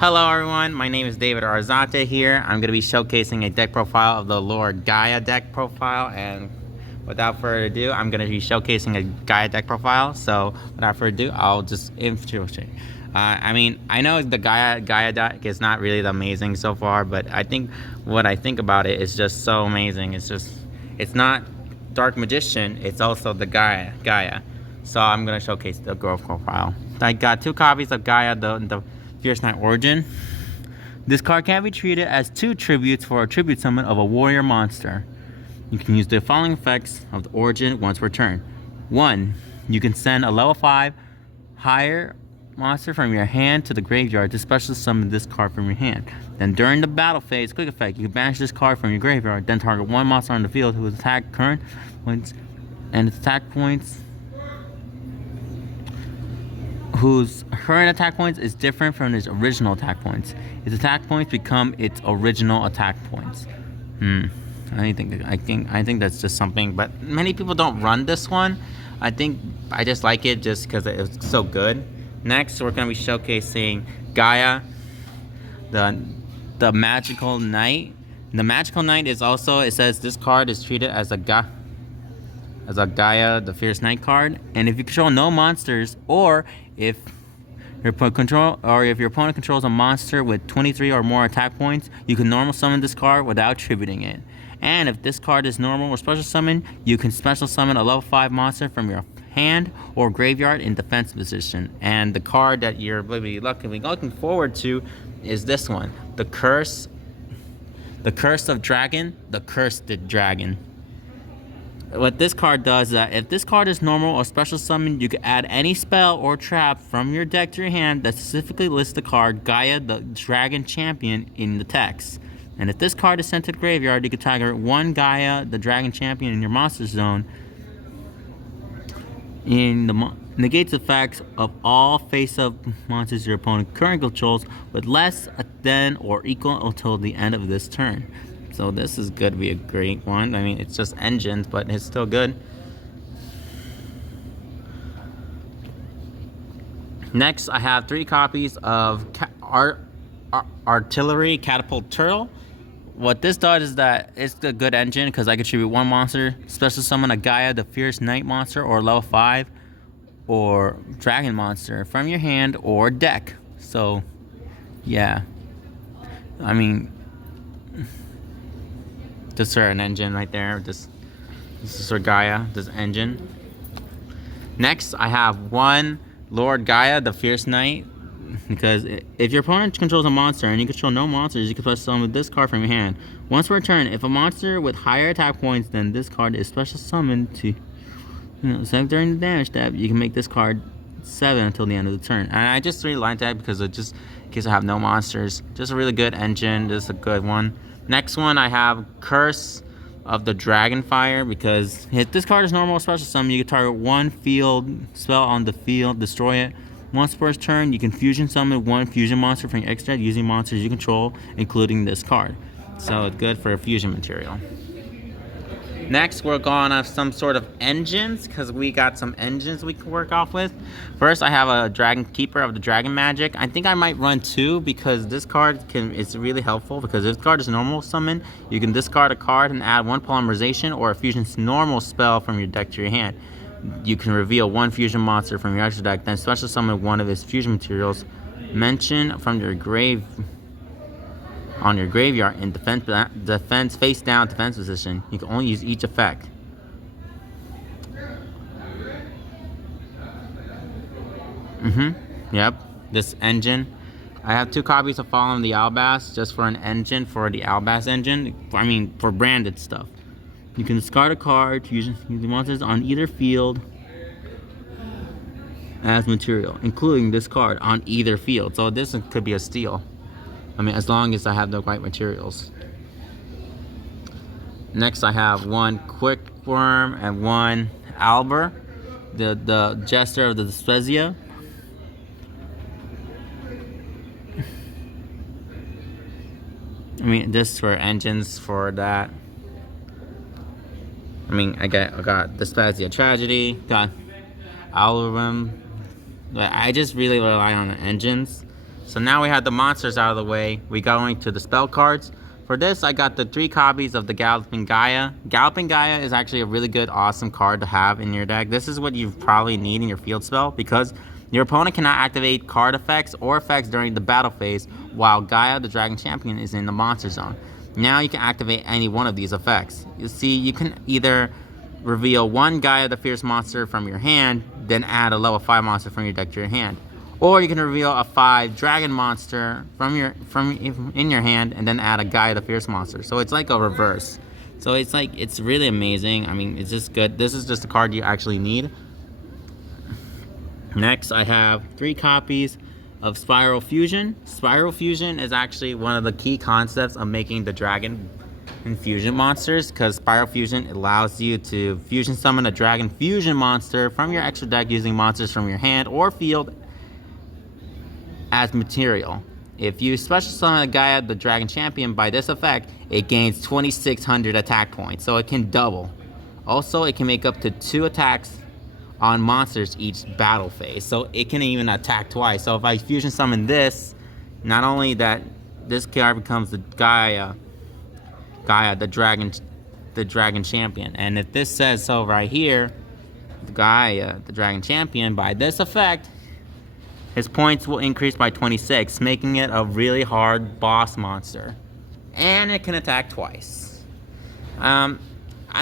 Hello everyone, my name is David Arzate here. I'm going to be showcasing a deck profile of the Lord Gaia deck profile, and without further ado, I'm going to be showcasing a Gaia deck profile. So without further ado, I'll just introduce it. I know the Gaia deck is not really that amazing so far, but I think what I think about it is just so amazing. It's not Dark Magician, it's also the Gaia. So I'm going to showcase the growth profile. I got 2 copies of Gaia, the Fierce Knight Origin. This card can be treated as 2 tributes for a tribute summon of a warrior monster. You can use the following effects of the Origin once per turn. 1. You can send a level 5 higher monster from your hand to the graveyard to special summon this card from your hand. Then during the battle phase, quick effect, you can banish this card from your graveyard, then target 1 monster on the field whose attack current points and its attack points whose current attack points is different from its original attack points. Its attack points become its original attack points. I think that's just something, but many people don't run this one. I think I just like it just because it's so good. Next, we're going to be showcasing Gaia, the Magical Knight. The Magical Knight is also, it says this card is treated as a Gaia, the Fierce Knight card, and if you control no monsters, or if your opponent controls a monster with 23 or more attack points, you can normal summon this card without tributing it. And if this card is normal or special summon, you can special summon a level 5 monster from your hand or graveyard in defense position. And the card that you're looking forward to is this one, the Curse of Dragon, the Cursed Dragon. What this card does is that if this card is normal or special summon, you can add any spell or trap from your deck to your hand that specifically lists the card Gaia the Dragon Champion in the text. And if this card is sent to the graveyard, you can target 1 Gaia the Dragon Champion in your monster zone. Negates effects of all face-up monsters your opponent currently controls with less than or equal until the end of this turn. So this is going to be a great one. I mean, it's just engines, but it's still good. Next, I have 3 copies of Artillery Catapult Turtle. What this does is that it's a good engine because I can tribute 1 monster, special summon a Gaia, the Fierce Knight monster, or level 5 or Dragon monster from your hand or deck. So, yeah. I mean, this is an engine right there. This is for Gaia, this engine. Next, I have 1 Lord Gaia, the Fierce Knight. Because if your opponent controls a monster and you control no monsters, you can special summon this card from your hand. Once per turn, if a monster with higher attack points than this card is special summoned to 7 during the damage step, you can make this card 7 until the end of the turn. And I just really like that because it just, in case I have no monsters, just a really good engine. This is a good one. Next one, I have Curse of the Dragonfire, because if this card is normal special summon, you can target 1 field spell on the field, destroy it. Once per turn, you can fusion summon 1 fusion monster from your extra deck using monsters you control, including this card. So it's good for a fusion material. Next, we're going off some sort of engines, because we got some engines we can work off with. First, I have a Dragon Keeper of the Dragon Magic. I think I might run 2 because this card is really helpful, because if this card is normal summon, you can discard a card and add 1 polymerization or a fusion normal spell from your deck to your hand. You can reveal 1 fusion monster from your extra deck, then special summon 1 of its fusion materials mentioned from your grave on your graveyard in defense face down defense position. You can only use each effect. Yep, this engine. I have 2 copies of Following the Albas just for an engine, for the Albas engine. I mean, for branded stuff. You can discard a card to use the monsters on either field as material, including this card on either field. So this could be a steal. I mean, as long as I have the right materials. Next, I have 1 Quick Worm and 1 Albert, the Jester of the Dyspepsia. I mean, this for engines for that. I mean, I got Dyspepsia Tragedy, got Algorithm. I just really rely on the engines. So now we have the monsters out of the way. We go into the spell cards. For this, I got the 3 copies of the Galloping Gaia. Galloping Gaia is actually a really good, awesome card to have in your deck. This is what you probably need in your field spell because your opponent cannot activate card effects or effects during the battle phase while Gaia the Dragon Champion is in the monster zone. Now you can activate any one of these effects. You see, you can either reveal 1 Gaia the Fierce monster from your hand, then add a level 5 monster from your deck to your hand. Or you can reveal a 5 dragon monster in your hand and then add a Gaia the Fierce monster. So it's like a reverse. So it's really amazing. I mean, it's just good. This is just a card you actually need. Next, I have 3 copies of Spiral Fusion. Spiral Fusion is actually one of the key concepts of making the Dragon Fusion monsters, because Spiral Fusion allows you to fusion summon a Dragon Fusion monster from your extra deck using monsters from your hand or field as material. If you special summon a Gaia the Dragon Champion by this effect, it gains 2600 attack points, so it can double. Also, it can make up to 2 attacks on monsters each battle phase, so it can even attack twice. So if I fusion summon this, not only that this card becomes the Gaia the Dragon Champion, and if this says so right here, Gaia the Dragon Champion, by this effect his points will increase by 26, making it a really hard boss monster. And it can attack twice. I'm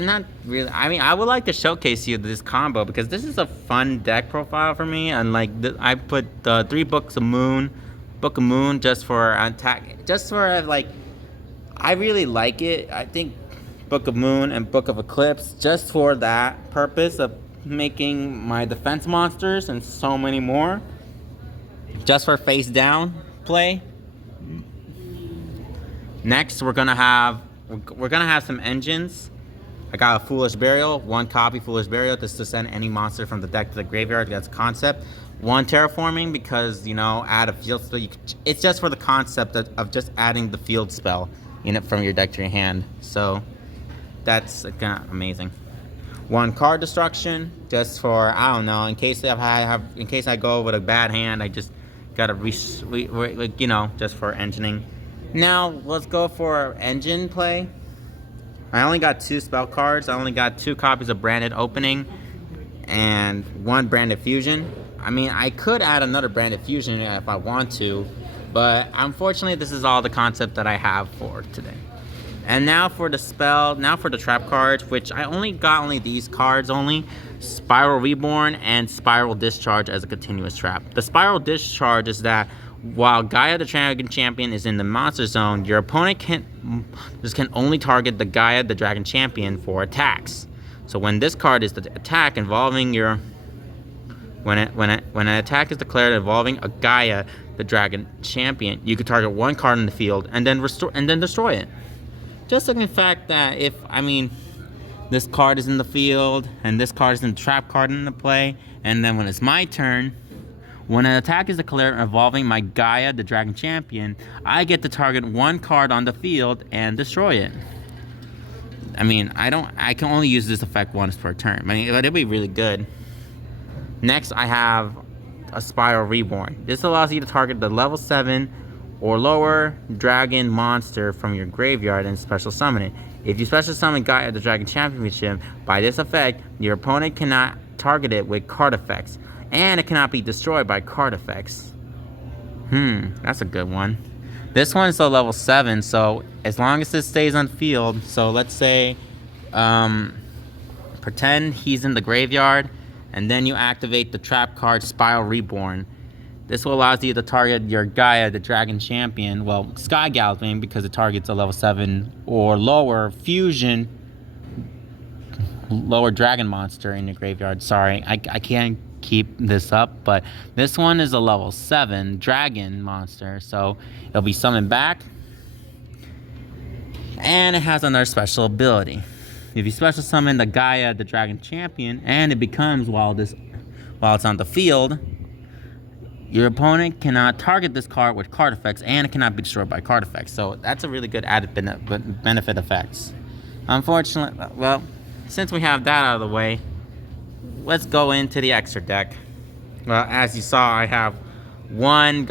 not really... I mean, I would like to showcase you this combo because this is a fun deck profile for me. And like, I put the 3 Book of Moon just for attack. Just for like... I really like it. I think Book of Moon and Book of Eclipse just for that purpose of making my defense monsters and so many more. Just for face down play. Next, we're gonna have some engines. I got a Foolish Burial, 1 copy Foolish Burial, just to send any monster from the deck to the graveyard. That's concept. 1 Terraforming because, you know, add a field spell. It's just for the concept of just adding the field spell from your deck to your hand. So that's kind of amazing. 1 card destruction, just for, I don't know, in case I go with a bad hand, I just gotta you know, just for engineering. Now let's go for engine play. I only got 2 spell cards. I only got 2 copies of Branded Opening and 1 Branded Fusion. I mean, I could add another Branded Fusion if I want to, but unfortunately this is all the concept that I have for today. And now for the trap cards, which I only got these cards only. Spiral Reborn and Spiral Discharge as a continuous trap. The Spiral Discharge is that while Gaia the Dragon Champion is in the monster zone, your opponent can only target the Gaia the Dragon Champion for attacks. So when this card is the attack involving when an attack is declared involving a Gaia the Dragon Champion, you can target 1 card in the field and then destroy it. Just like the fact that this card is in the field and this card is in the trap card in the play, and then when it's my turn, when an attack is declared involving my Gaia the Dragon Champion, I get to target 1 card on the field and destroy it. I mean, I can only use this effect once per turn. I mean, it'd be really good. Next, I have a Spiral Reborn. This allows you to target the level 7 or lower dragon monster from your graveyard and special summon it. If you special summon Gaia the Dragon Championship, by this effect, your opponent cannot target it with card effects, and it cannot be destroyed by card effects. That's a good one. This one is a level 7, so as long as it stays on field, so let's say, pretend he's in the graveyard, and then you activate the trap card Spiral Reborn. This will allow you to target your Gaia the Dragon Champion, well, Sky Galloping, because it targets a level 7 or lower fusion, lower dragon monster in your graveyard. Sorry, I can't keep this up, but this one is a level 7 dragon monster, so it'll be summoned back, and it has another special ability. If you special summon the Gaia the Dragon Champion, and it becomes while it's on the field, your opponent cannot target this card with card effects, and it cannot be destroyed by card effects. So that's a really good added benefit effects. Unfortunately, well, since we have that out of the way, let's go into the extra deck. Well, as you saw, I have one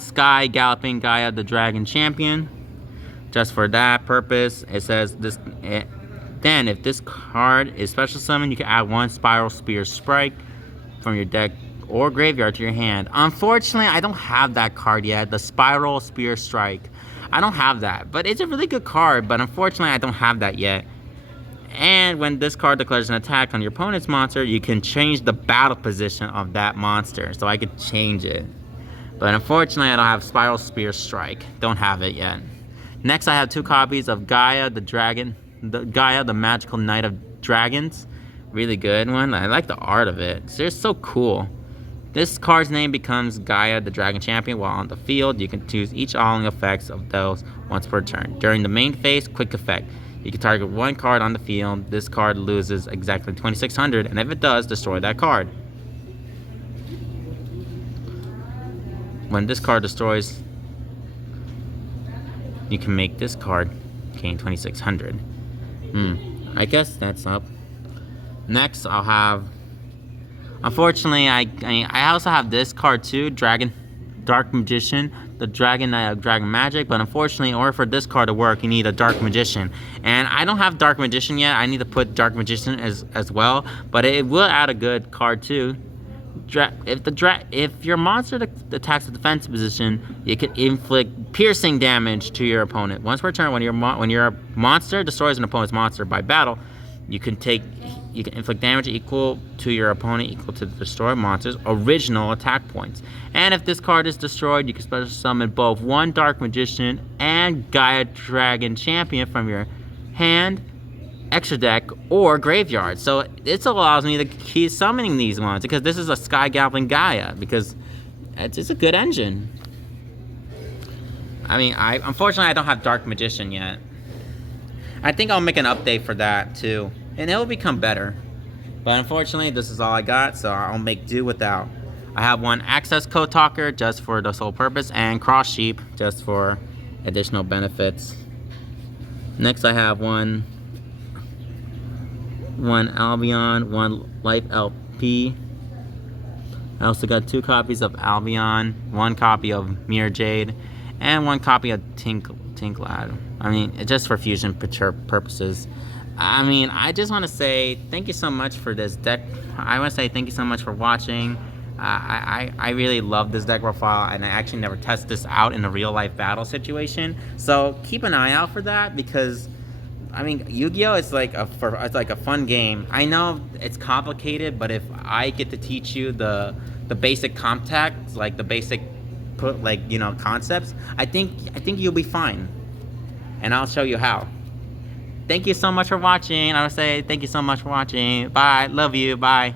Sky Galloping Gaia the Dragon Champion. Just for that purpose, it says this. Then, if this card is special summon, you can add one Spiral Spear Strike from your deck or graveyard to your hand. Unfortunately, I don't have that card yet, the Spiral Spear Strike. I don't have that, but it's a really good card, but unfortunately, I don't have that yet. And when this card declares an attack on your opponent's monster, you can change the battle position of that monster. So I could change it. But unfortunately, I don't have Spiral Spear Strike. Don't have it yet. Next, I have 2 copies of Gaia the Dragon. Gaia, the Magical Knight of Dragons. Really good one. I like the art of it. It's just so cool. This card's name becomes Gaia the Dragon Champion. While on the field, you can choose each following effects of those once per turn. During the main phase, quick effect. You can target one card on the field. This card loses exactly 2,600, and if it does, destroy that card. When this card destroys, you can make this card gain 2,600. I guess that's up. Next, I'll have. Unfortunately, I also have this card too, Dark Magician, the Dragon Knight of Dragon Magic. But unfortunately, in order for this card to work, you need a Dark Magician, and I don't have Dark Magician yet. I need to put Dark Magician as well, but it will add a good card too. If your monster attacks the defensive position, you can inflict piercing damage to your opponent. Once per turn, when your monster destroys an opponent's monster by battle, you can inflict damage equal to your opponent, equal to the destroyed monster's original attack points. And if this card is destroyed, you can special summon both one Dark Magician and Gaia Dragon Champion from your hand, extra deck, or graveyard. So this allows me to keep summoning these ones, because this is a Sky Galloping Gaia, because it's a good engine. I mean, unfortunately I don't have Dark Magician yet. I think I'll make an update for that too, and it will become better. But unfortunately, this is all I got, so I'll make do without. I have one Access Code Talker just for the sole purpose, and Cross Sheep just for additional benefits. Next, I have one Albion, one Life LP. I also got 2 copies of Albion, 1 copy of Mirror Jade, and 1 copy of Tinklad. I mean, just for fusion purposes. I mean, I just want to say thank you so much for this deck. I want to say thank you so much for watching. I really love this deck profile, and I actually never test this out in a real life battle situation. So keep an eye out for that, because I mean, Yu-Gi-Oh! It's like a fun game. I know it's complicated, but if I get to teach you the basic contacts, like the basic concepts, I think you'll be fine. And I'll show you how. Thank you so much for watching. I would say thank you so much for watching. Bye. Love you. Bye.